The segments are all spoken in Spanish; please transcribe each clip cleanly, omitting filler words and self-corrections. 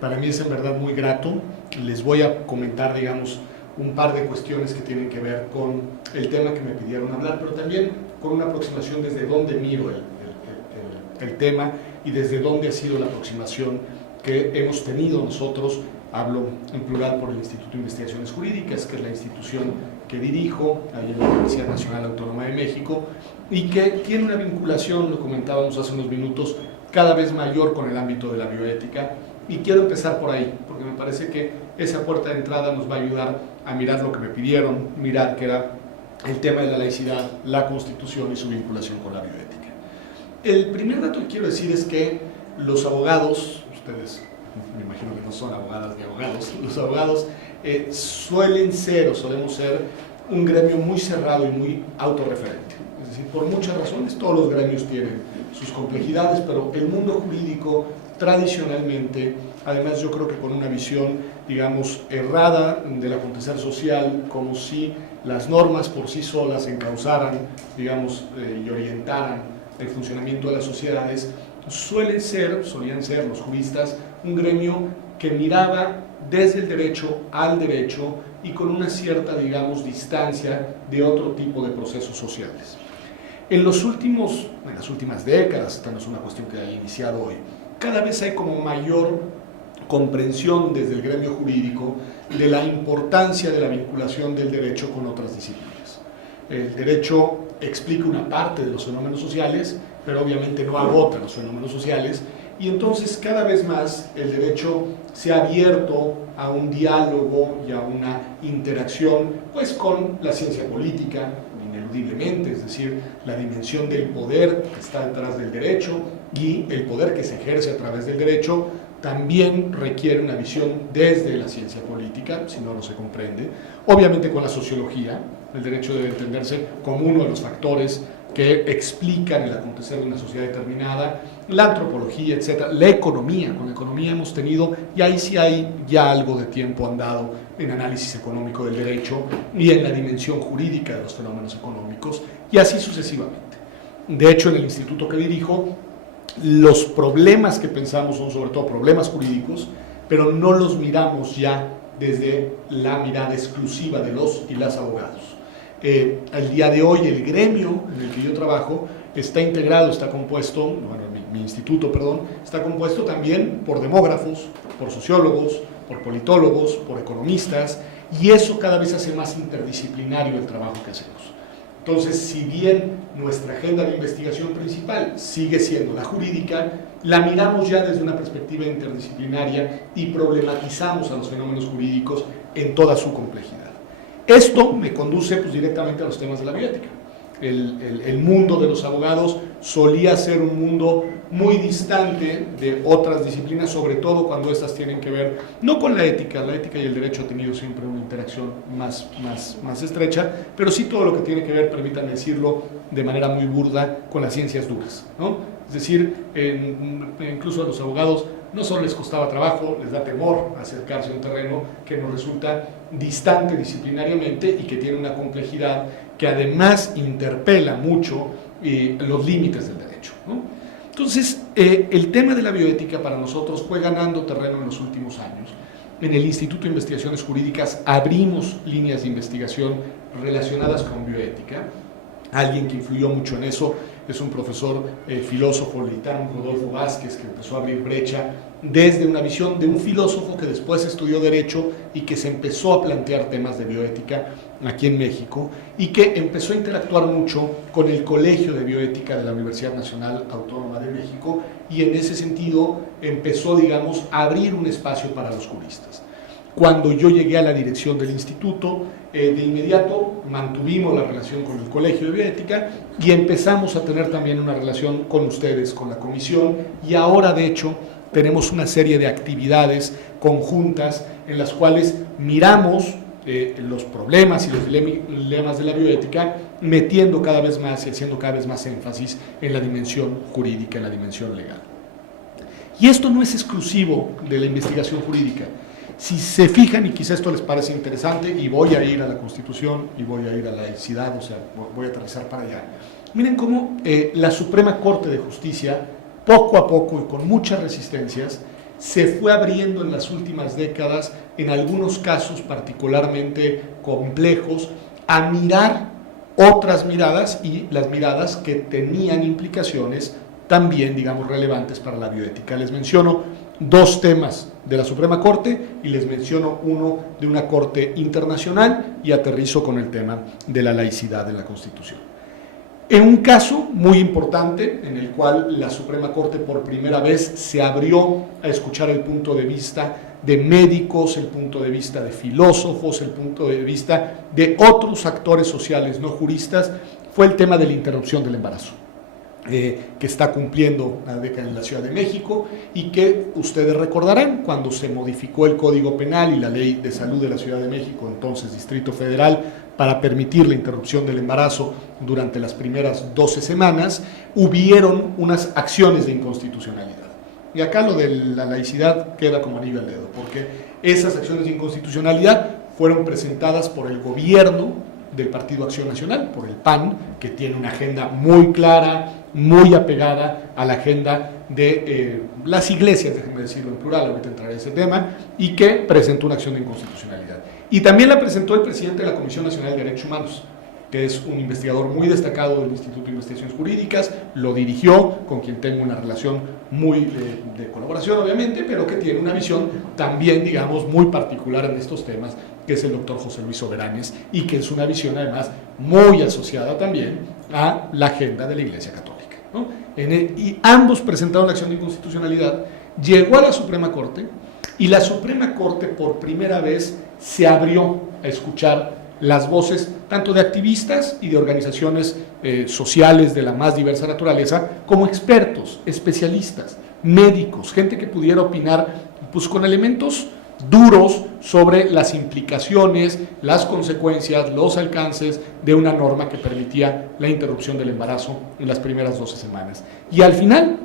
Para mí es en verdad muy grato. Les voy a comentar, digamos, un par de cuestiones que tienen que ver con el tema que me pidieron hablar, pero también con una aproximación desde dónde miro el tema y desde dónde ha sido la aproximación que hemos tenido nosotros. Hablo en plural por el Instituto de Investigaciones Jurídicas, que es la institución que dirijo ahí en la Universidad Nacional Autónoma de México y que tiene una vinculación, lo comentábamos hace unos minutos, cada vez mayor con el ámbito de la bioética. Y quiero empezar por ahí, porque me parece que esa puerta de entrada nos va a ayudar a mirar lo que me pidieron, mirar que era el tema de la laicidad, la Constitución y su vinculación con la bioética. El primer dato que quiero decir es que los abogados, ustedes me imagino que no son abogadas ni abogados, los abogados suelen ser o solemos ser un gremio muy cerrado y muy autorreferente. Es decir, por muchas razones, todos los gremios tienen sus complejidades, pero el mundo jurídico tradicionalmente, además yo creo que con una visión, digamos, errada del acontecer social, como si las normas por sí solas encauzaran, digamos, y orientaran el funcionamiento de las sociedades, solían ser los juristas un gremio que miraba desde el derecho al derecho y con una cierta, digamos, distancia de otro tipo de procesos sociales. En las últimas décadas, esta no es una cuestión que haya iniciado hoy, cada vez hay como mayor comprensión desde el gremio jurídico de la importancia de la vinculación del derecho con otras disciplinas. El derecho explica una parte de los fenómenos sociales, pero obviamente no agota los fenómenos sociales, y entonces cada vez más el derecho se ha abierto a un diálogo y a una interacción pues con la ciencia política, ineludiblemente, es decir, la dimensión del poder que está detrás del derecho y el poder que se ejerce a través del derecho también requiere una visión desde la ciencia política, si no, no se comprende. Obviamente con la sociología, el derecho debe entenderse como uno de los factores que explican el acontecer de una sociedad determinada, la antropología, etc. La economía, con la economía hemos tenido, y ahí sí hay ya algo de tiempo andado en análisis económico del derecho y en la dimensión jurídica de los fenómenos económicos, y así sucesivamente. De hecho, en el instituto que dirijo, los problemas que pensamos son sobre todo problemas jurídicos, pero no los miramos ya desde la mirada exclusiva de los y las abogados. Al día de hoy el gremio en el que yo trabajo está compuesto, mi instituto, perdón, está compuesto también por demógrafos, por sociólogos, por politólogos, por economistas, y eso cada vez hace más interdisciplinario el trabajo que hacemos. Entonces, si bien nuestra agenda de investigación principal sigue siendo la jurídica, la miramos ya desde una perspectiva interdisciplinaria y problematizamos a los fenómenos jurídicos en toda su complejidad. Esto me conduce pues, directamente a los temas de la bioética. El mundo de los abogados solía ser un mundo muy distante de otras disciplinas, sobre todo cuando estas tienen que ver, no con la ética y el derecho ha tenido siempre una interacción más estrecha, pero sí todo lo que tiene que ver, permítanme decirlo de manera muy burda, con las ciencias duras, ¿no? Es decir, incluso a los abogados no solo les costaba trabajo, les da temor acercarse a un terreno que nos resulta distante disciplinariamente y que tiene una complejidad que además interpela mucho los límites del derecho, ¿no? Entonces, el tema de la bioética para nosotros fue ganando terreno en los últimos años. En el Instituto de Investigaciones Jurídicas abrimos líneas de investigación relacionadas con bioética. Alguien que influyó mucho en eso es un profesor filósofo leitano, Rodolfo Vázquez, que empezó a abrir brecha desde una visión de un filósofo que después estudió Derecho y que se empezó a plantear temas de bioética aquí en México y que empezó a interactuar mucho con el Colegio de Bioética de la Universidad Nacional Autónoma de México y en ese sentido empezó, digamos, a abrir un espacio para los juristas. Cuando yo llegué a la dirección del instituto, de inmediato mantuvimos la relación con el Colegio de Bioética y empezamos a tener también una relación con ustedes, con la comisión, y ahora de hecho tenemos una serie de actividades conjuntas en las cuales miramos los problemas y los dilemas de la bioética, metiendo cada vez más y haciendo cada vez más énfasis en la dimensión jurídica, en la dimensión legal. Y esto no es exclusivo de la investigación jurídica. Si se fijan, y quizá esto les parece interesante, y voy a ir a la Constitución y voy a ir a la laicidad, o sea, voy a aterrizar para allá. Miren cómo la Suprema Corte de Justicia, poco a poco y con muchas resistencias, se fue abriendo en las últimas décadas, en algunos casos particularmente complejos, a mirar otras miradas y las miradas que tenían implicaciones también, digamos, relevantes para la bioética. Les menciono dos temas de la Suprema Corte y les menciono uno de una corte internacional y aterrizo con el tema de la laicidad en la Constitución. En un caso muy importante en el cual la Suprema Corte por primera vez se abrió a escuchar el punto de vista de médicos, el punto de vista de filósofos, el punto de vista de otros actores sociales no juristas, fue el tema de la interrupción del embarazo, que está cumpliendo una década en la Ciudad de México y que ustedes recordarán cuando se modificó el Código Penal y la Ley de Salud de la Ciudad de México, entonces Distrito Federal, para permitir la interrupción del embarazo durante las primeras 12 semanas, hubieron unas acciones de inconstitucionalidad. Y acá lo de la laicidad queda como anillo al dedo, porque esas acciones de inconstitucionalidad fueron presentadas por el gobierno del Partido Acción Nacional, por el PAN, que tiene una agenda muy clara, muy apegada a la agenda de las iglesias, déjenme decirlo en plural, ahorita entraré en ese tema, y que presentó una acción de inconstitucionalidad. Y también la presentó el presidente de la Comisión Nacional de Derechos Humanos, que es un investigador muy destacado del Instituto de Investigaciones Jurídicas, lo dirigió, con quien tengo una relación muy de colaboración, obviamente, pero que tiene una visión también, digamos, muy particular en estos temas, que es el doctor José Luis Soberanes, y que es una visión, además, muy asociada también a la agenda de la Iglesia Católica, ¿no? Y ambos presentaron la acción de inconstitucionalidad, llegó a la Suprema Corte, y la Suprema Corte, por primera vez, se abrió a escuchar las voces tanto de activistas y de organizaciones sociales de la más diversa naturaleza, como expertos, especialistas, médicos, gente que pudiera opinar pues, con elementos duros sobre las implicaciones, las consecuencias, los alcances de una norma que permitía la interrupción del embarazo en las primeras 12 semanas. Y al final,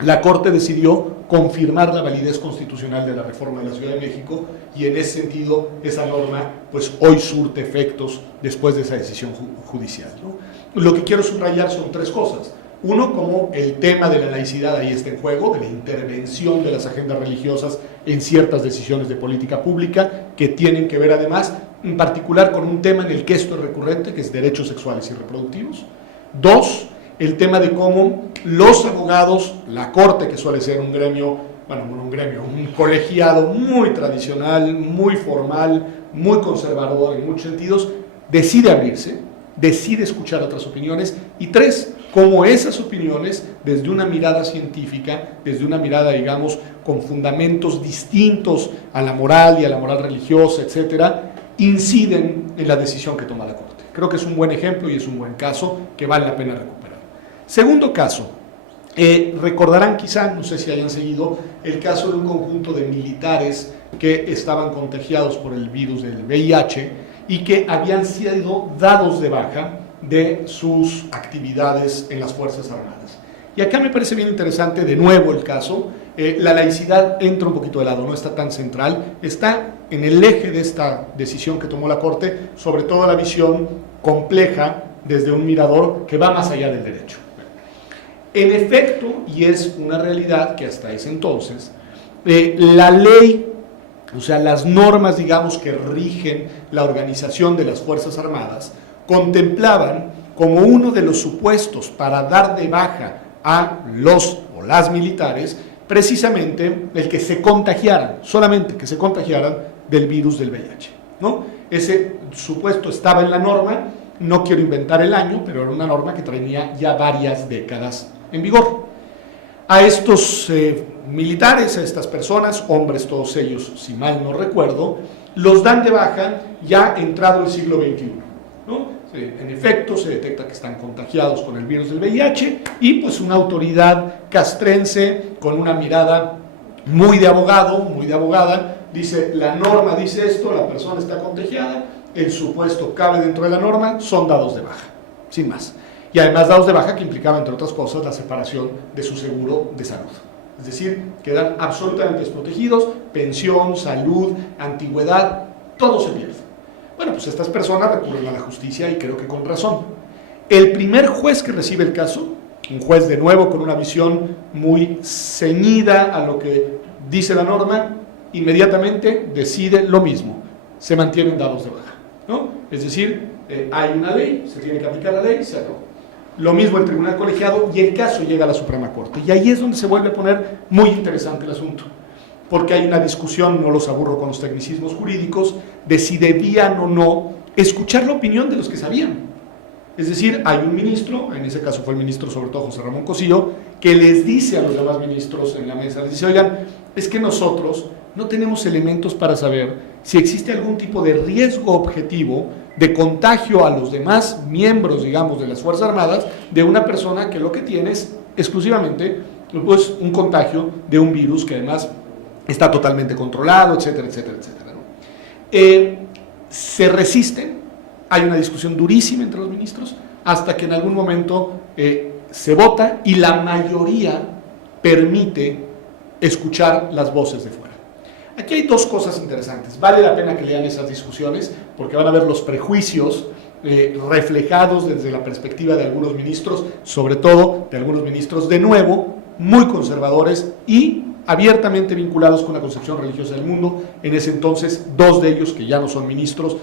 la Corte decidió confirmar la validez constitucional de la reforma de la Ciudad de México y en ese sentido esa norma pues hoy surte efectos después de esa decisión judicial, ¿no? Lo que quiero subrayar son tres cosas. Uno, como el tema de la laicidad ahí está en juego, de la intervención de las agendas religiosas en ciertas decisiones de política pública que tienen que ver además en particular con un tema en el que esto es recurrente, que es derechos sexuales y reproductivos. Dos, el tema de cómo los abogados, la Corte, que suele ser un gremio, bueno, no un gremio, un colegiado muy tradicional, muy formal, muy conservador en muchos sentidos, decide abrirse, decide escuchar otras opiniones. Y tres, cómo esas opiniones, desde una mirada científica, desde una mirada, digamos, con fundamentos distintos a la moral y a la moral religiosa, etcétera, inciden en la decisión que toma la Corte. Creo que es un buen ejemplo y es un buen caso que vale la pena recuperar. Segundo caso, recordarán quizá, no sé si hayan seguido, el caso de un conjunto de militares que estaban contagiados por el virus del VIH y que habían sido dados de baja de sus actividades en las Fuerzas Armadas. Y acá me parece bien interesante, de nuevo el caso, la laicidad entra un poquito de lado, no está tan central, está en el eje de esta decisión que tomó la Corte, sobre todo la visión compleja desde un mirador que va más allá del derecho. En efecto, y es una realidad que hasta ese entonces, la ley, o sea, las normas, digamos, que rigen la organización de las Fuerzas Armadas, contemplaban como uno de los supuestos para dar de baja a los o las militares, precisamente el que se contagiaran, solamente que se contagiaran del virus del VIH, ¿no? Ese supuesto estaba en la norma, no quiero inventar el año, pero era una norma que traía ya varias décadas en vigor. A estos militares, a estas personas, hombres todos ellos, si mal no recuerdo, los dan de baja ya entrado el siglo XXI, ¿no? En efecto, se detecta que están contagiados con el virus del VIH y pues una autoridad castrense con una mirada muy de abogado, muy de abogada, dice, la norma dice esto, la persona está contagiada, el supuesto cabe dentro de la norma, son dados de baja, sin más. Y además dados de baja que implicaba, entre otras cosas, la separación de su seguro de salud. Es decir, quedan absolutamente desprotegidos, pensión, salud, antigüedad, todo se pierde. Bueno, pues estas personas recurren a la justicia y creo que con razón. El primer juez que recibe el caso, un juez de nuevo con una visión muy ceñida a lo que dice la norma, inmediatamente decide lo mismo, se mantienen dados de baja, ¿no? Es decir, hay una ley, se tiene que aplicar la ley, se acabó. Lo mismo el tribunal colegiado y el caso llega a la Suprema Corte. Y ahí es donde se vuelve a poner muy interesante el asunto, porque hay una discusión, no los aburro con los tecnicismos jurídicos, de si debían o no escuchar la opinión de los que sabían. Es decir, hay un ministro, en ese caso fue el ministro sobre todo José Ramón Cosío, que les dice a los demás ministros en la mesa, les dice, oigan, es que nosotros no tenemos elementos para saber si existe algún tipo de riesgo objetivo de contagio a los demás miembros, digamos, de las Fuerzas Armadas, de una persona que lo que tiene es exclusivamente pues, un contagio de un virus que además está totalmente controlado, etcétera, etcétera, etcétera, ¿no? Se resisten, hay una discusión durísima entre los ministros, hasta que en algún momento se vota y la mayoría permite escuchar las voces de fuera. Aquí hay dos cosas interesantes. Vale la pena que lean esas discusiones porque van a ver los prejuicios reflejados desde la perspectiva de algunos ministros, sobre todo de algunos ministros de nuevo, muy conservadores y abiertamente vinculados con la concepción religiosa del mundo. En ese entonces, dos de ellos, que ya no son ministros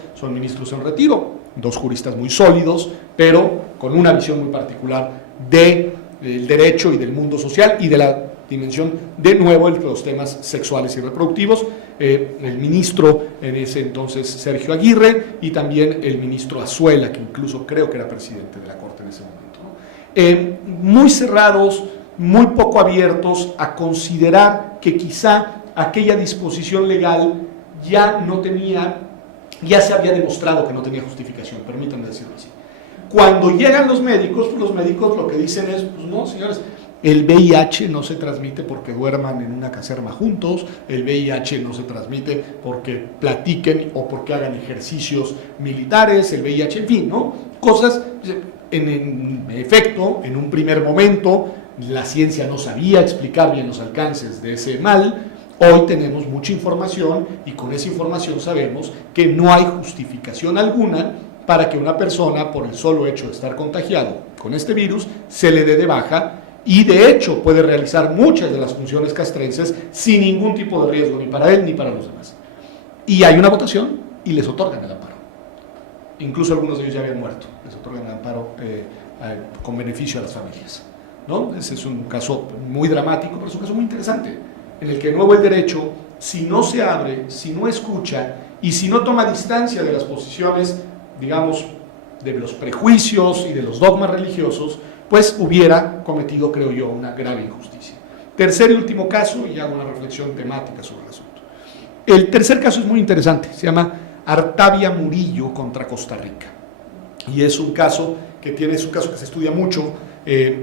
en retiro, dos juristas muy sólidos, pero con una visión muy particular del derecho y del mundo social y de la dimensión, de nuevo, de los temas sexuales y reproductivos, el ministro en ese entonces Sergio Aguirre y también el ministro Azuela, que incluso creo que era presidente de la Corte en ese momento, ¿no? Muy cerrados, muy poco abiertos a considerar que quizá aquella disposición legal ya se había demostrado que no tenía justificación, permítanme decirlo así. Cuando llegan los médicos, pues los médicos lo que dicen es, pues no, señores, el VIH no se transmite porque duerman en una caserna juntos, el VIH no se transmite porque platiquen o porque hagan ejercicios militares, el VIH, en fin, ¿no? Cosas, en efecto, en un primer momento, la ciencia no sabía explicar bien los alcances de ese mal. Hoy tenemos mucha información y con esa información sabemos que no hay justificación alguna para que una persona, por el solo hecho de estar contagiado con este virus, se le dé de baja y de hecho puede realizar muchas de las funciones castrenses sin ningún tipo de riesgo, ni para él ni para los demás. Y hay una votación y les otorgan el amparo. Incluso algunos de ellos ya habían muerto, les otorgan el amparo con beneficio a las familias, ¿no? Ese es un caso muy dramático, pero es un caso muy interesante, en el que de nuevo el derecho, si no se abre, si no escucha y si no toma distancia de las posiciones, digamos, de los prejuicios y de los dogmas religiosos, pues hubiera cometido, creo yo, una grave injusticia. Tercer y último caso, y hago una reflexión temática sobre el asunto. El tercer caso es muy interesante, se llama Artavia Murillo contra Costa Rica. Y es un caso que se estudia mucho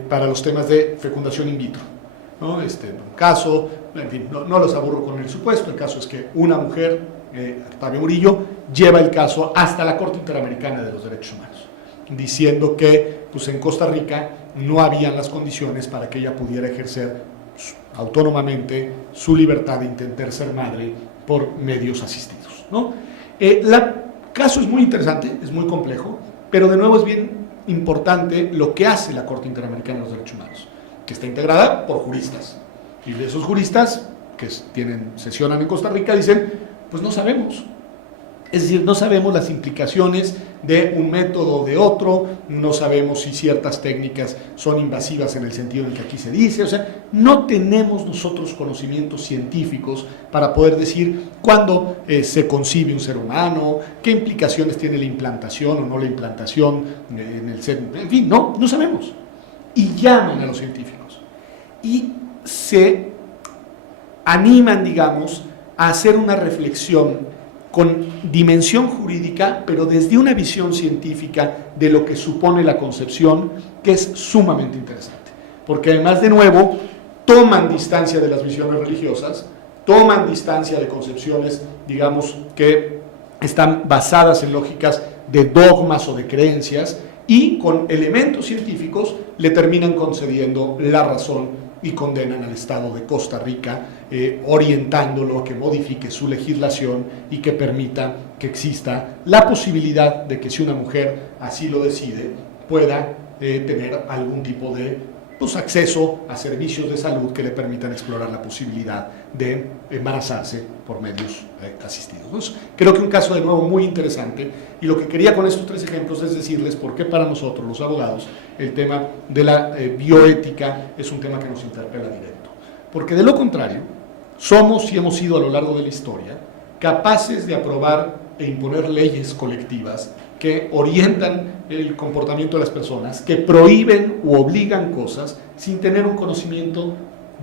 para los temas de fecundación in vitro, ¿no? Un caso, en fin, no los aburro con el supuesto, el caso es que una mujer, Artavia Murillo, lleva el caso hasta la Corte Interamericana de los Derechos Humanos, diciendo que pues, en Costa Rica no habían las condiciones para que ella pudiera ejercer autónomamente su libertad de intentar ser madre por medios asistidos, ¿no? El caso es muy interesante, es muy complejo, pero de nuevo es bien importante lo que hace la Corte Interamericana de los Derechos Humanos, que está integrada por juristas, y de esos juristas que sesionan en Costa Rica dicen, pues no sabemos. Es decir, no sabemos las implicaciones de un método o de otro, no sabemos si ciertas técnicas son invasivas en el sentido en que aquí se dice, o sea, no tenemos nosotros conocimientos científicos para poder decir cuándo se concibe un ser humano, qué implicaciones tiene la implantación o no la implantación en el ser, en fin, no sabemos. Y llaman a los científicos y se animan, digamos, a hacer una reflexión con dimensión jurídica, pero desde una visión científica de lo que supone la concepción, que es sumamente interesante. Porque además, de nuevo, toman distancia de las visiones religiosas, toman distancia de concepciones, digamos, que están basadas en lógicas de dogmas o de creencias, y con elementos científicos le terminan concediendo la razón y condenan al Estado de Costa Rica, orientándolo a que modifique su legislación y que permita que exista la posibilidad de que si una mujer así lo decide, pueda tener algún tipo de pues, acceso a servicios de salud que le permitan explorar la posibilidad de embarazarse por medios asistidos. Entonces, creo que un caso de nuevo muy interesante, y lo que quería con estos 3 ejemplos es decirles por qué para nosotros los abogados el tema de la bioética es un tema que nos interpela directo. Porque de lo contrario, somos y hemos sido a lo largo de la historia capaces de aprobar e imponer leyes colectivas que orientan el comportamiento de las personas, que prohíben u obligan cosas sin tener un conocimiento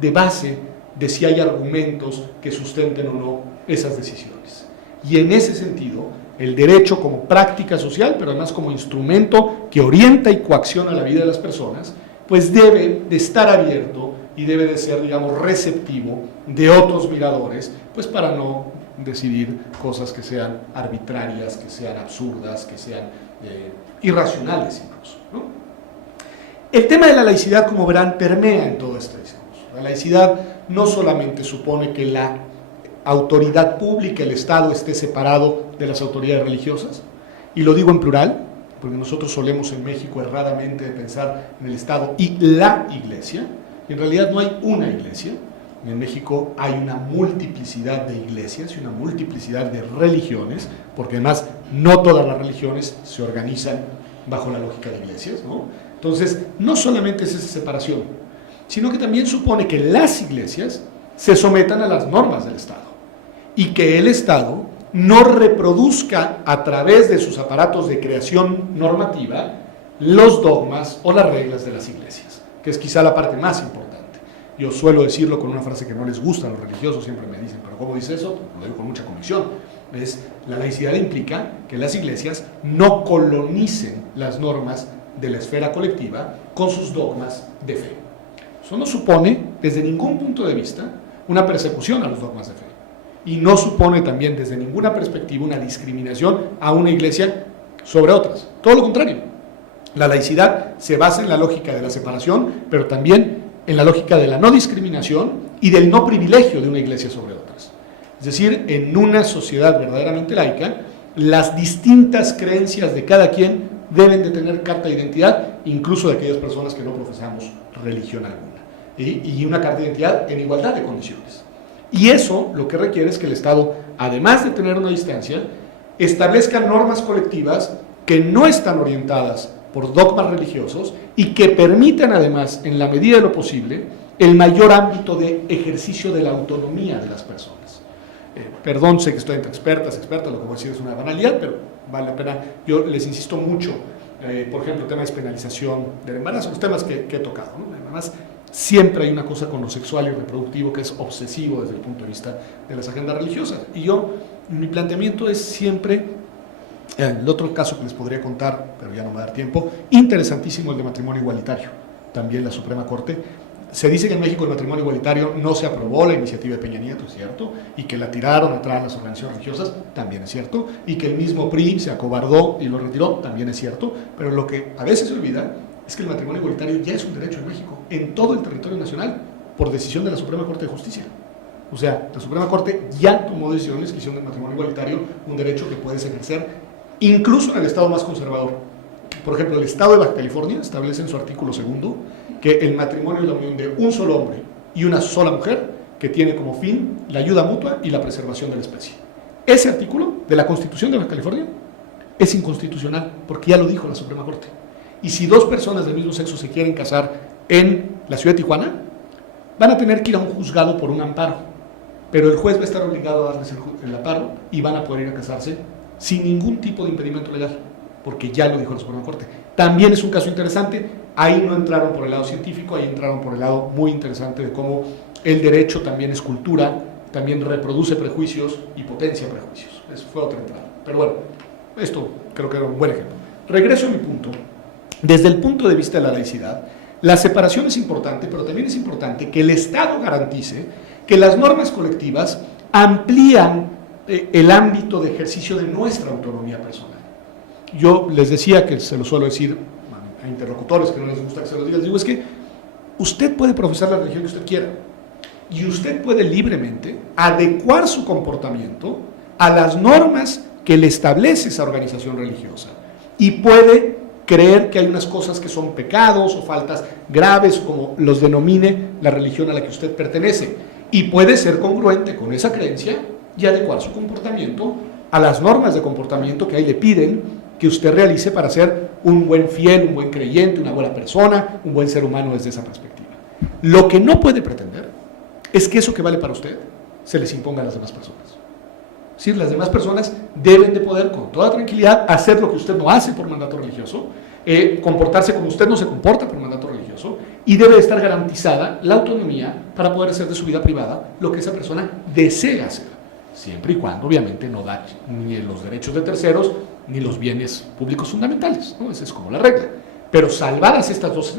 de base de si hay argumentos que sustenten o no esas decisiones. Y en ese sentido, el derecho como práctica social, pero además como instrumento que orienta y coacciona la vida de las personas, pues debe de estar abierto y debe de ser, digamos, receptivo de otros miradores, pues para no decidir cosas que sean arbitrarias, que sean absurdas, que sean irracionales incluso, ¿no? El tema de la laicidad, como verán, permea en todo este discurso. La laicidad no solamente supone que la autoridad pública, el Estado, esté separado de las autoridades religiosas, y lo digo en plural, porque nosotros solemos en México erradamente pensar en el Estado y la Iglesia. En realidad no hay una iglesia. En México hay una multiplicidad de iglesias y una multiplicidad de religiones, porque además no todas las religiones se organizan bajo la lógica de iglesias, ¿no? Entonces, no solamente es esa separación, sino que también supone que las iglesias se sometan a las normas del Estado y que el Estado no reproduzca a través de sus aparatos de creación normativa los dogmas o las reglas de las iglesias, que es quizá la parte más importante. Yo suelo decirlo con una frase que no les gusta a los religiosos, siempre me dicen, pero ¿cómo dice eso? Lo digo con mucha convicción. La laicidad implica que las iglesias no colonicen las normas de la esfera colectiva con sus dogmas de fe. Eso no supone, desde ningún punto de vista, una persecución a los dogmas de fe. Y no supone también, desde ninguna perspectiva, una discriminación a una iglesia sobre otras. Todo lo contrario. La laicidad se basa en la lógica de la separación, pero también en la lógica de la no discriminación y del no privilegio de una iglesia sobre otras. Es decir, en una sociedad verdaderamente laica, las distintas creencias de cada quien deben de tener carta de identidad, incluso de aquellas personas que no profesamos religión alguna. Y una carta de identidad en igualdad de condiciones. Y eso lo que requiere es que el Estado, además de tener una distancia, establezca normas colectivas que no están orientadas por dogmas religiosos y que permitan además, en la medida de lo posible, el mayor ámbito de ejercicio de la autonomía de las personas. Perdón, sé que estoy entre expertas, lo que voy a decir es una banalidad, pero vale la pena. Yo les insisto mucho, por ejemplo, el tema de despenalización del embarazo, los temas que he tocado, ¿no? Además, siempre hay una cosa con lo sexual y reproductivo que es obsesivo desde el punto de vista de las agendas religiosas. Y mi planteamiento es siempre. El otro caso que les podría contar, pero ya no me va a dar tiempo, interesantísimo, el de matrimonio igualitario, también la Suprema Corte. Se dice que en México el matrimonio igualitario no se aprobó la iniciativa de Peña Nieto, es cierto, y que la tiraron atrás las organizaciones religiosas, también es cierto, y que el mismo PRI se acobardó y lo retiró, también es cierto, pero lo que a veces se olvida es que el matrimonio igualitario ya es un derecho en México, en todo el territorio nacional, por decisión de la Suprema Corte de Justicia. O sea, la Suprema Corte ya tomó decisiones que hicieron del matrimonio igualitario un derecho que puedes ejercer incluso en el estado más conservador. Por ejemplo, el estado de Baja California establece en su artículo 2 que el matrimonio es la unión de un solo hombre y una sola mujer que tiene como fin la ayuda mutua y la preservación de la especie. Ese artículo de la Constitución de Baja California es inconstitucional porque ya lo dijo la Suprema Corte. Y si dos personas del mismo sexo se quieren casar en la ciudad de Tijuana, van a tener que ir a un juzgado por un amparo, pero el juez va a estar obligado a darles el amparo y van a poder ir a casarse sin ningún tipo de impedimento legal, porque ya lo dijo la Suprema Corte. También es un caso interesante, ahí no entraron por el lado científico, ahí entraron por el lado muy interesante de cómo el derecho también es cultura, también reproduce prejuicios y potencia prejuicios. Eso fue otra entrada. Pero bueno, esto creo que era un buen ejemplo. Regreso a mi punto. Desde el punto de vista de la laicidad, la separación es importante, pero también es importante que el Estado garantice que las normas colectivas amplían el ámbito de ejercicio de nuestra autonomía personal. Yo les decía, que se lo suelo decir a interlocutores que no les gusta que se los diga, les digo, es que usted puede profesar la religión que usted quiera y usted puede libremente adecuar su comportamiento a las normas que le establece esa organización religiosa y puede creer que hay unas cosas que son pecados o faltas graves, como los denomine la religión a la que usted pertenece, y puede ser congruente con esa creencia y adecuar su comportamiento a las normas de comportamiento que ahí le piden que usted realice para ser un buen fiel, un buen creyente, una buena persona, un buen ser humano desde esa perspectiva. Lo que no puede pretender es que eso que vale para usted se les imponga a las demás personas. Es decir, las demás personas deben de poder con toda tranquilidad hacer lo que usted no hace por mandato religioso, comportarse como usted no se comporta por mandato religioso, y debe estar garantizada la autonomía para poder hacer de su vida privada lo que esa persona desea hacer, siempre y cuando obviamente no dañe ni los derechos de terceros ni los bienes públicos fundamentales, ¿no? Esa es como la regla. Pero salvadas estas dos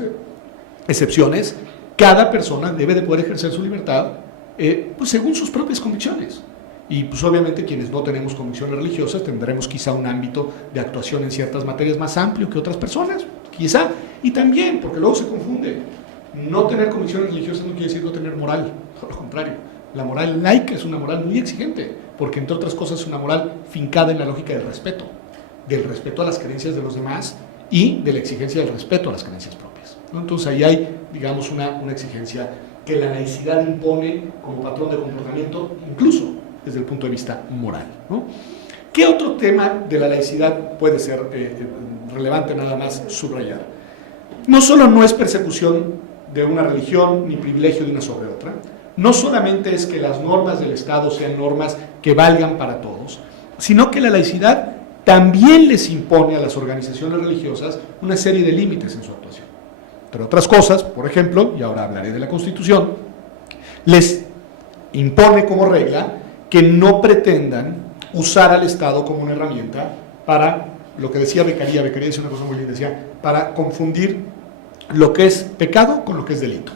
excepciones, cada persona debe de poder ejercer su libertad pues según sus propias convicciones. Y pues obviamente quienes no tenemos convicciones religiosas tendremos quizá un ámbito de actuación en ciertas materias más amplio que otras personas, quizá, y también, porque luego se confunde, no tener convicciones religiosas no quiere decir no tener moral, por lo contrario, la moral laica es una moral muy exigente, porque entre otras cosas es una moral fincada en la lógica del respeto a las creencias de los demás y de la exigencia del respeto a las creencias propias, ¿no? Entonces ahí hay, digamos, una exigencia que la laicidad impone como patrón de comportamiento, incluso desde el punto de vista moral, ¿no? ¿Qué otro tema de la laicidad puede ser relevante nada más subrayar? No solo no es persecución de una religión ni privilegio de una sobre otra, no solamente es que las normas del Estado sean normas que valgan para todos, sino que la laicidad también les impone a las organizaciones religiosas una serie de límites en su actuación. Entre otras cosas, por ejemplo, y ahora hablaré de la Constitución, les impone como regla que no pretendan usar al Estado como una herramienta para, lo que decía Beccaria dice una cosa muy linda, decía, para confundir lo que es pecado con lo que es delito,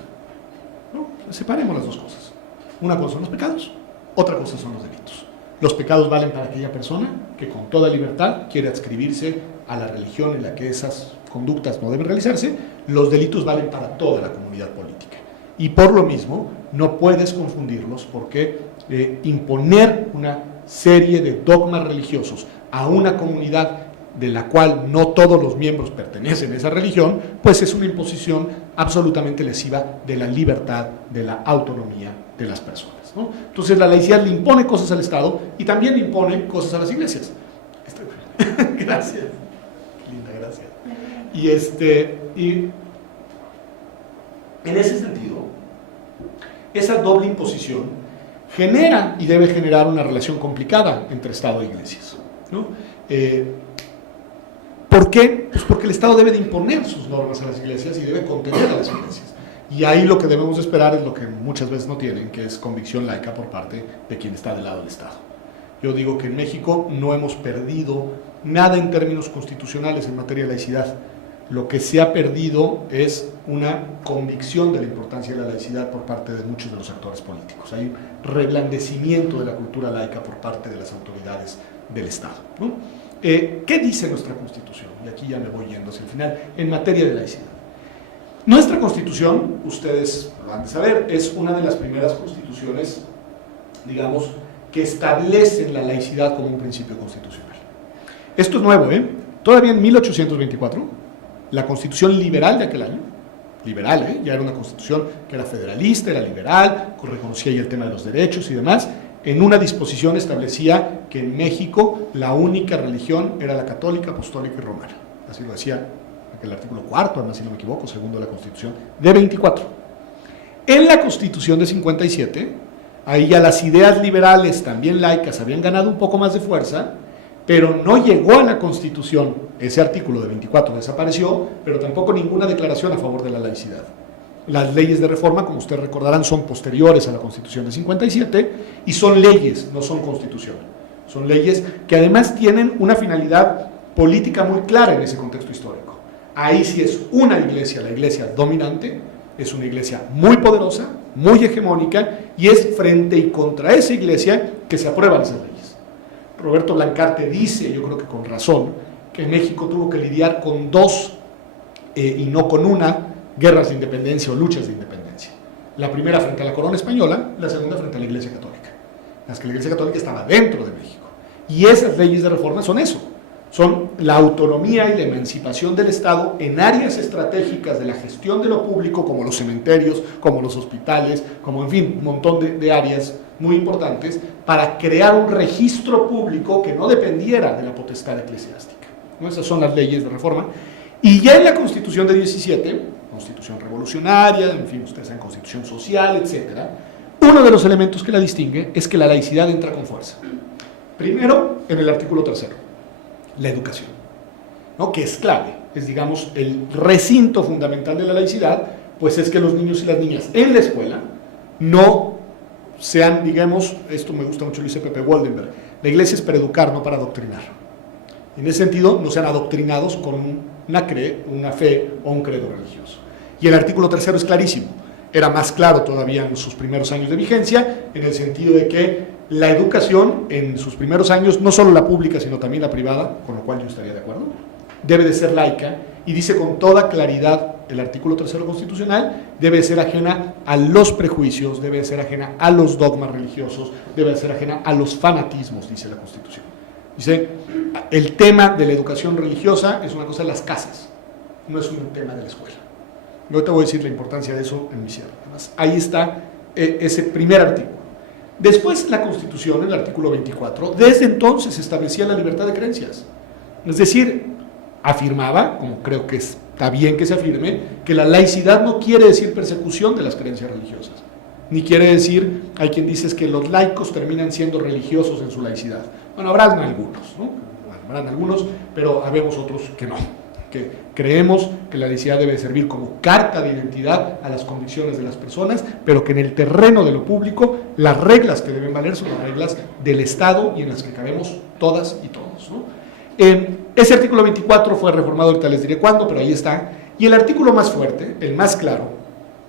¿no? Separemos las dos cosas. Una cosa son los pecados, otra cosa son los delitos. Los pecados valen para aquella persona que con toda libertad quiere adscribirse a la religión en la que esas conductas no deben realizarse. Los delitos valen para toda la comunidad política. Y por lo mismo, no puedes confundirlos porque imponer una serie de dogmas religiosos a una comunidad de la cual no todos los miembros pertenecen a esa religión, pues es una imposición absolutamente lesiva de la libertad, de la autonomía de las personas, ¿no? Entonces la laicidad le impone cosas al Estado y también le impone cosas a las iglesias. Gracias. Linda, gracias. Y en ese sentido, esa doble imposición genera y debe generar una relación complicada entre Estado e iglesias, ¿no? ¿Por qué? Pues porque el Estado debe de imponer sus normas a las iglesias y debe contener a las iglesias. Y ahí lo que debemos esperar es lo que muchas veces no tienen, que es convicción laica por parte de quien está del lado del Estado. Yo digo que en México no hemos perdido nada en términos constitucionales en materia de laicidad. Lo que se ha perdido es una convicción de la importancia de la laicidad por parte de muchos de los actores políticos. Hay un reblandecimiento de la cultura laica por parte de las autoridades del Estado, ¿no? ¿Qué dice nuestra Constitución? Y aquí ya me voy yendo hacia el final, en materia de laicidad. Nuestra Constitución, ustedes lo van a saber, es una de las primeras constituciones, digamos, que establecen la laicidad como un principio constitucional. Esto es nuevo, Todavía en 1824, la Constitución liberal de aquel año, liberal, ya era una Constitución que era federalista, era liberal, reconocía ya el tema de los derechos y demás, en una disposición establecía que en México la única religión era la católica, apostólica y romana. Así lo decía el artículo 4, además si no me equivoco, segundo de la Constitución de 24. En la Constitución de 57, ahí ya las ideas liberales, también laicas, habían ganado un poco más de fuerza, pero no llegó a la Constitución, ese artículo de 24 desapareció, pero tampoco ninguna declaración a favor de la laicidad. Las leyes de reforma, como ustedes recordarán, son posteriores a la Constitución de 57 y son leyes, no son constitución. Son leyes que además tienen una finalidad política muy clara en ese contexto histórico. Ahí sí es una iglesia, la iglesia dominante, es una iglesia muy poderosa, muy hegemónica, y es frente y contra esa iglesia que se aprueban esas leyes. Roberto Blancarte dice, yo creo que con razón, que México tuvo que lidiar con dos y no con una guerras de independencia o luchas de independencia. La primera frente a la corona española, la segunda frente a la Iglesia Católica. Las que la Iglesia Católica estaba dentro de México. Y esas leyes de reforma son eso. son la autonomía y la emancipación del Estado en áreas estratégicas de la gestión de lo público, como los cementerios, como los hospitales, como en fin, un montón de áreas muy importantes, para crear un registro público que no dependiera de la potestad eclesiástica, ¿no? Esas son las leyes de reforma. Y ya en la Constitución de 17, Constitución revolucionaria, en fin, ustedes saben, Constitución social, etcétera, uno de los elementos que la distingue es que la laicidad entra con fuerza. Primero, en el artículo 3, la educación, ¿no? Que es clave, es, digamos, el recinto fundamental de la laicidad, pues es que los niños y las niñas en la escuela no sean, digamos, esto me gusta mucho, lo dice Pepe Woldenberg, la iglesia es para educar, no para adoctrinar. En ese sentido, no sean adoctrinados con una fe o un credo religioso. Y el artículo 3 es clarísimo, era más claro todavía en sus primeros años de vigencia, en el sentido de que la educación en sus primeros años, no solo la pública, sino también la privada, con lo cual yo estaría de acuerdo, debe de ser laica, y dice con toda claridad el artículo 3 constitucional, debe de ser ajena a los prejuicios, debe de ser ajena a los dogmas religiosos, debe de ser ajena a los fanatismos, dice la Constitución. Dice, el tema de la educación religiosa es una cosa de las casas, no es un tema de la escuela. Yo te voy a decir la importancia de eso en mi cierre. Además, ahí está ese primer artículo. Después la Constitución, en el artículo 24, desde entonces establecía la libertad de creencias. Es decir, afirmaba, como creo que está bien que se afirme, que la laicidad no quiere decir persecución de las creencias religiosas, ni quiere decir, hay quien dice que los laicos terminan siendo religiosos en su laicidad. Bueno, habrán algunos, ¿no? Habrán algunos, pero habemos otros que no, que creemos que la laicidad debe servir como carta de identidad a las convicciones de las personas, pero que en el terreno de lo público las reglas que deben valer son las reglas del Estado y en las que cabemos todas y todos, ¿no? Ese artículo 24 fue reformado, ahorita les diré cuándo, pero ahí está. Y el artículo más fuerte, el más claro,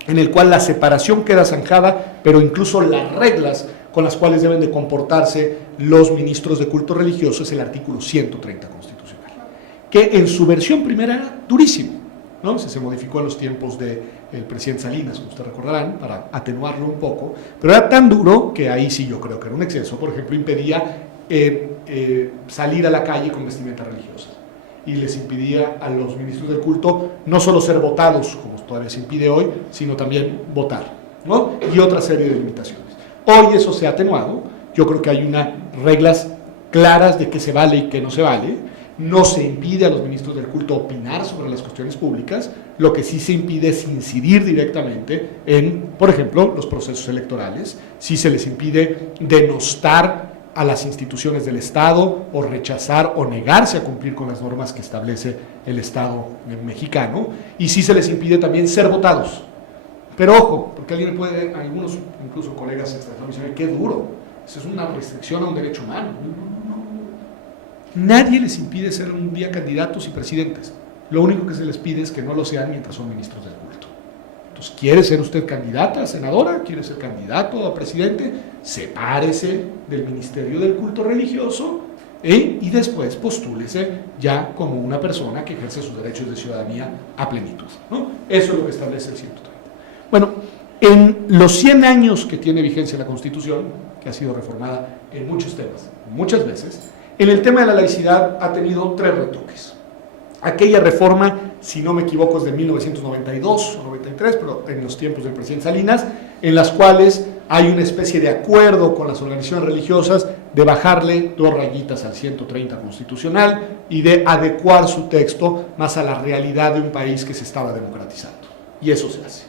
en el cual la separación queda zanjada, pero incluso las reglas con las cuales deben de comportarse los ministros de culto religioso, es el artículo 130 constitucional, que en su versión primera era durísimo, ¿no? Se modificó en los tiempos del presidente Salinas, como ustedes recordarán, para atenuarlo un poco, pero era tan duro que ahí sí yo creo que era un exceso. Por ejemplo, impedía salir a la calle con vestimenta religiosa, y les impedía a los ministros del culto no solo ser votados, como todavía se impide hoy, sino también votar, ¿no? Y otra serie de limitaciones. Hoy eso se ha atenuado, yo creo que hay unas reglas claras de qué se vale y qué no se vale. No se impide a los ministros del culto opinar sobre las cuestiones públicas, lo que sí se impide es incidir directamente en, por ejemplo, los procesos electorales. Sí se les impide denostar a las instituciones del Estado, o rechazar o negarse a cumplir con las normas que establece el Estado mexicano, y sí se les impide también ser votados. Pero ojo, porque alguien puede, algunos incluso colegas extranjeros, dicen, qué duro, eso es una restricción a un derecho humano. No. Nadie les impide ser un día candidatos y presidentes, lo único que se les pide es que no lo sean mientras son ministros del culto. Entonces, ¿quiere ser usted candidata a senadora? ¿Quiere ser candidato a presidente? Sepárese del ministerio del culto religioso y después postúlese ya como una persona que ejerce sus derechos de ciudadanía a plenitud, ¿no? Eso es lo que establece el 130. Bueno, en los 100 años que tiene vigencia la Constitución, que ha sido reformada en muchos temas, muchas veces, en el tema de la laicidad ha tenido 3 retoques. Aquella reforma, si no me equivoco, es de 1992 o 93, pero en los tiempos del presidente Salinas, en las cuales hay una especie de acuerdo con las organizaciones religiosas de bajarle 2 rayitas al 130 constitucional y de adecuar su texto más a la realidad de un país que se estaba democratizando. Y eso se hace.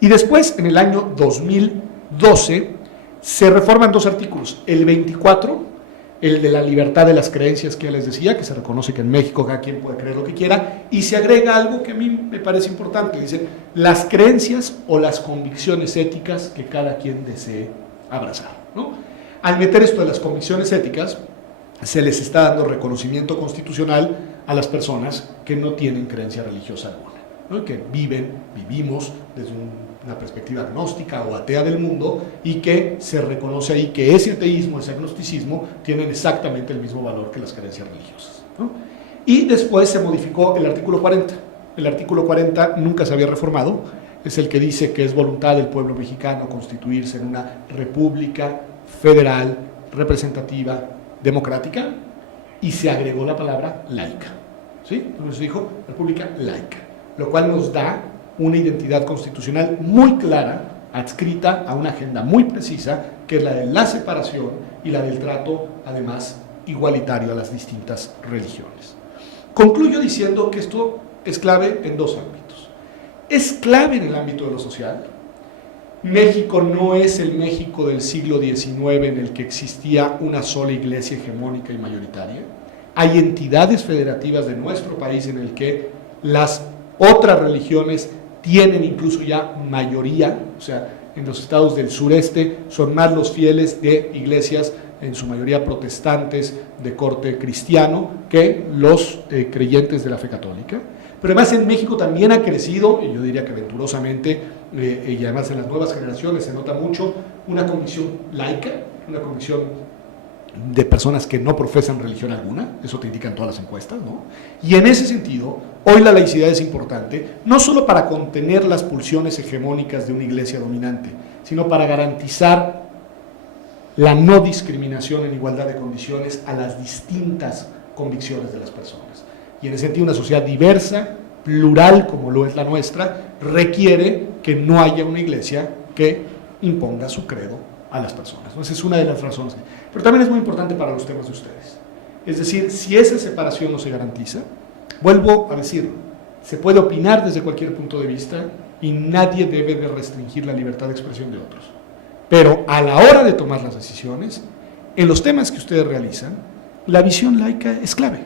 Y después, en el año 2012, se reforman 2 artículos. El 24, el de la libertad de las creencias que ya les decía, que se reconoce que en México cada quien puede creer lo que quiera, y se agrega algo que a mí me parece importante, dice, las creencias o las convicciones éticas que cada quien desee abrazar, ¿no? Al meter esto de las convicciones éticas, se les está dando reconocimiento constitucional a las personas que no tienen creencia religiosa alguna, ¿no? Que vivimos desde una perspectiva agnóstica o atea del mundo, y que se reconoce ahí que ese ateísmo, ese agnosticismo, tienen exactamente el mismo valor que las creencias religiosas, ¿no? Y después se modificó el artículo 40. El artículo 40 nunca se había reformado, es el que dice que es voluntad del pueblo mexicano constituirse en una república federal, representativa, democrática, y se agregó la palabra laica, ¿sí? Entonces se dijo república laica, lo cual nos da una identidad constitucional muy clara, adscrita a una agenda muy precisa, que es la de la separación y la del trato, además, igualitario a las distintas religiones. Concluyo diciendo que esto es clave en dos ámbitos. Es clave en el ámbito de lo social. México no es el México del siglo XIX en el que existía una sola iglesia hegemónica y mayoritaria. Hay entidades federativas de nuestro país en el que las otras religiones tienen incluso ya mayoría, o sea, en los estados del sureste son más los fieles de iglesias, en su mayoría protestantes de corte cristiano, que los creyentes de la fe católica. Pero además en México también ha crecido, y yo diría que venturosamente, y además en las nuevas generaciones se nota mucho, una convicción laica, una convicción de personas que no profesan religión alguna, eso te indican todas las encuestas, ¿no? Y en ese sentido, hoy la laicidad es importante, no solo para contener las pulsiones hegemónicas de una iglesia dominante, sino para garantizar la no discriminación en igualdad de condiciones a las distintas convicciones de las personas. Y en ese sentido, una sociedad diversa, plural como lo es la nuestra, requiere que no haya una iglesia que imponga su credo a las personas. Entonces es una de las razones. Pero también es muy importante para los temas de ustedes. Es decir, si esa separación no se garantiza, vuelvo a decirlo, se puede opinar desde cualquier punto de vista y nadie debe de restringir la libertad de expresión de otros. Pero a la hora de tomar las decisiones, en los temas que ustedes realizan, la visión laica es clave.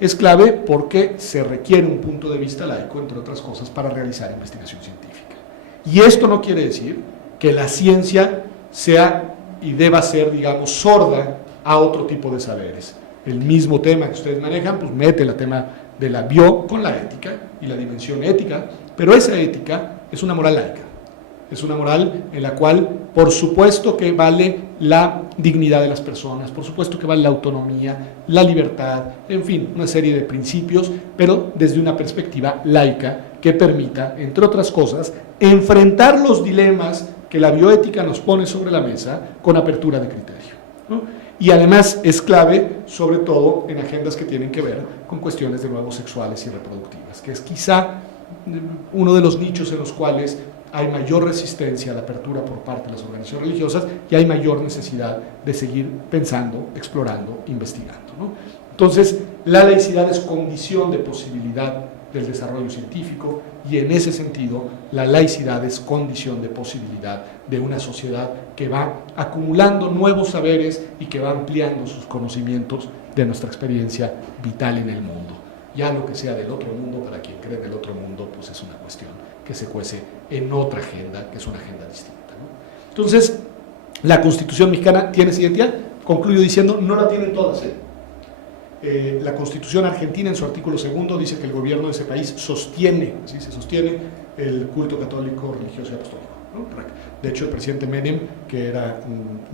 Es clave porque se requiere un punto de vista laico, entre otras cosas, para realizar investigación científica. Y esto no quiere decir que la ciencia sea y deba ser, digamos, sorda a otro tipo de saberes. El mismo tema que ustedes manejan, pues mete el tema de la bio con la ética y la dimensión ética, pero esa ética es una moral laica. Es una moral en la cual, por supuesto que vale la dignidad de las personas, por supuesto que vale la autonomía, la libertad, en fin, una serie de principios, pero desde una perspectiva laica que permita, entre otras cosas, enfrentar los dilemas que la bioética nos pone sobre la mesa con apertura de criterio, ¿no? Y además es clave, sobre todo, en agendas que tienen que ver con cuestiones de nuevo sexuales y reproductivas, que es quizá uno de los nichos en los cuales hay mayor resistencia a la apertura por parte de las organizaciones religiosas y hay mayor necesidad de seguir pensando, explorando, investigando, ¿no? Entonces, la laicidad es condición de posibilidad del desarrollo científico y en ese sentido la laicidad es condición de posibilidad de una sociedad que va acumulando nuevos saberes y que va ampliando sus conocimientos de nuestra experiencia vital en el mundo. Ya lo que sea del otro mundo, para quien cree en el otro mundo, pues es una cuestión que se cuece en otra agenda, que es una agenda distinta, ¿no? Entonces, la Constitución mexicana tiene esa identidad. Concluyo diciendo, no la tienen todas, la Constitución argentina en su artículo 2 dice que el gobierno de ese país sostiene, ¿sí? Se sostiene el culto católico, religioso y apostólico, ¿no? De hecho, el presidente Menem, que era,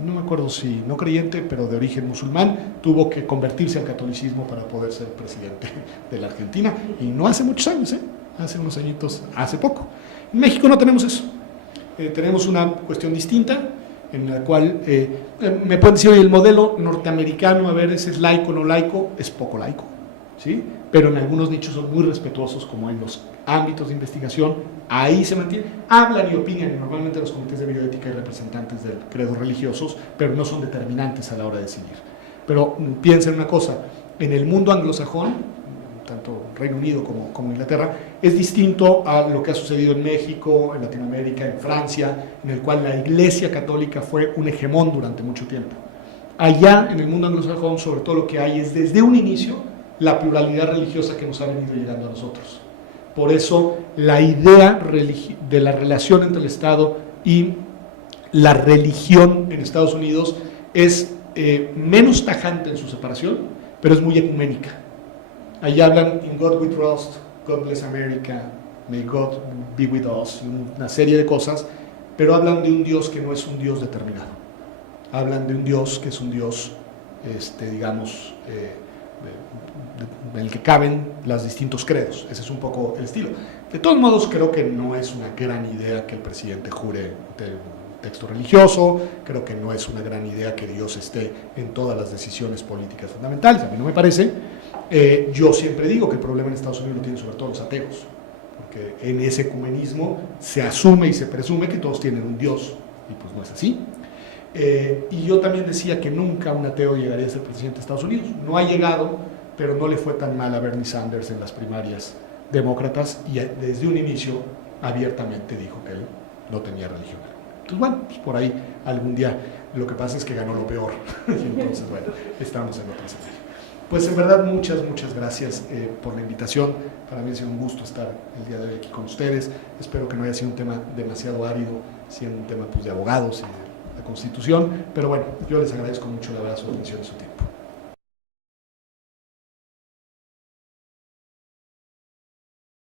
no me acuerdo si no creyente, pero de origen musulmán, tuvo que convertirse al catolicismo para poder ser presidente de la Argentina, y no hace muchos años, hace unos añitos, hace poco. En México no tenemos eso, tenemos una cuestión distinta, en la cual me pueden decir, oye, el modelo norteamericano, a ver, ese es laico o no laico, es poco laico, ¿sí? Pero en algunos nichos son muy respetuosos, como en los ámbitos de investigación, ahí se mantiene, hablan y opinan normalmente los comités de bioética y representantes de credos religiosos, pero no son determinantes a la hora de decidir. Pero piensen una cosa, en el mundo anglosajón, tanto Reino Unido como Inglaterra, es distinto a lo que ha sucedido en México, en Latinoamérica, en Francia, en el cual la Iglesia Católica fue un hegemón durante mucho tiempo. Allá, en el mundo anglosajón, sobre todo lo que hay es desde un inicio la pluralidad religiosa que nos ha venido llegando a nosotros. Por eso, la idea de la relación entre el Estado y la religión en Estados Unidos es menos tajante en su separación, pero es muy ecuménica. Ahí hablan In God We Trust, God Bless America, May God Be With Us, una serie de cosas, pero hablan de un Dios que no es un Dios determinado. Hablan de un Dios que es un Dios, digamos, en el que caben los distintos credos. Ese es un poco el estilo. De todos modos, creo que no es una gran idea que el presidente jure texto religioso, creo que no es una gran idea que Dios esté en todas las decisiones políticas fundamentales, a mí no me parece. Yo siempre digo que el problema en Estados Unidos lo tienen sobre todo los ateos, porque en ese ecumenismo se asume y se presume que todos tienen un Dios, y pues no es así. Y yo también decía que nunca un ateo llegaría a ser presidente de Estados Unidos. No ha llegado, pero no le fue tan mal a Bernie Sanders en las primarias demócratas, y desde un inicio abiertamente dijo que él no tenía religión. Entonces, bueno, pues por ahí algún día, lo que pasa es que ganó lo peor, y entonces, bueno, estamos en otro escenario. Pues en verdad, muchas gracias por la invitación. Para mí ha sido un gusto estar el día de hoy aquí con ustedes. Espero que no haya sido un tema demasiado árido, siendo un tema pues, de abogados y de la Constitución, pero bueno, yo les agradezco mucho la verdad su atención y su tiempo.